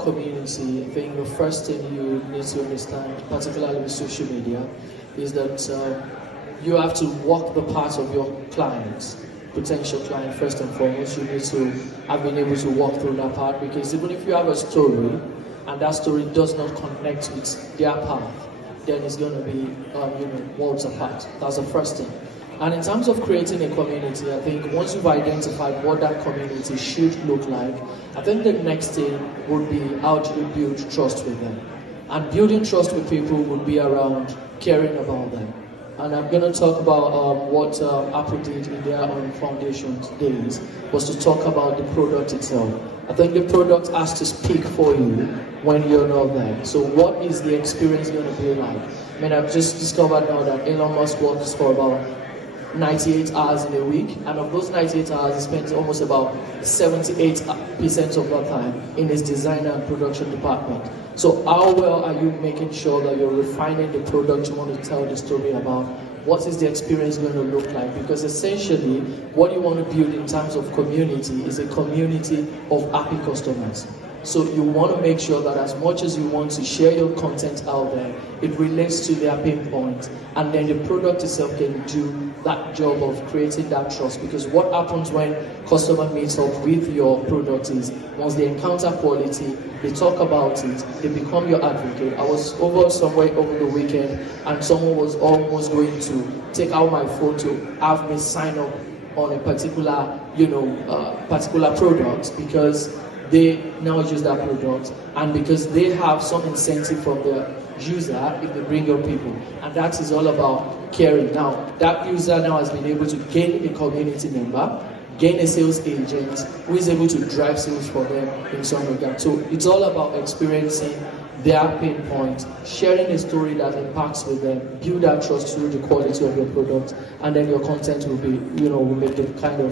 about community, I think the first thing you need to understand, particularly with social media, is that you have to walk the path of your clients, potential client first and foremost. You need to have been able to walk through that path, because even if you have a story and that story does not connect with their path, then it's going to be worlds apart. That's the first thing. And in terms of creating a community, I think once you've identified what that community should look like, I think the next thing would be, how do you build trust with them? And building trust with people would be around caring about them. And I'm going to talk about what Apple did in their own foundation days, was to talk about the product itself. I think the product has to speak for you when you're not there. So what is the experience going to be like? I mean, I've just discovered now that Elon Musk works for about 98 hours in a week, and of those 98 hours, he spends almost about 78% of that time in his design and production department. So how well are you making sure that you're refining the product you want to tell the story about? What is the experience going to look like? Because essentially, what you want to build in terms of community is a community of happy customers. So you want to make sure that as much as you want to share your content out there, it relates to their pain point, and then the product itself can do that job of creating that trust. Because what happens when customer meets up with your product is, once they encounter quality, they talk about it, they become your advocate. I was over somewhere over the weekend, and someone was almost going to take out my phone to have me sign up on a particular, particular product, because they now use that product, and because they have some incentive from the user if they bring up people, and that is all about caring. Now, that user now has been able to gain a community member, gain a sales agent who is able to drive sales for them in some regard. So it's all about experiencing their pain point, sharing a story that impacts with them, build that trust through the quality of your product, and then your content will be, will make the kind of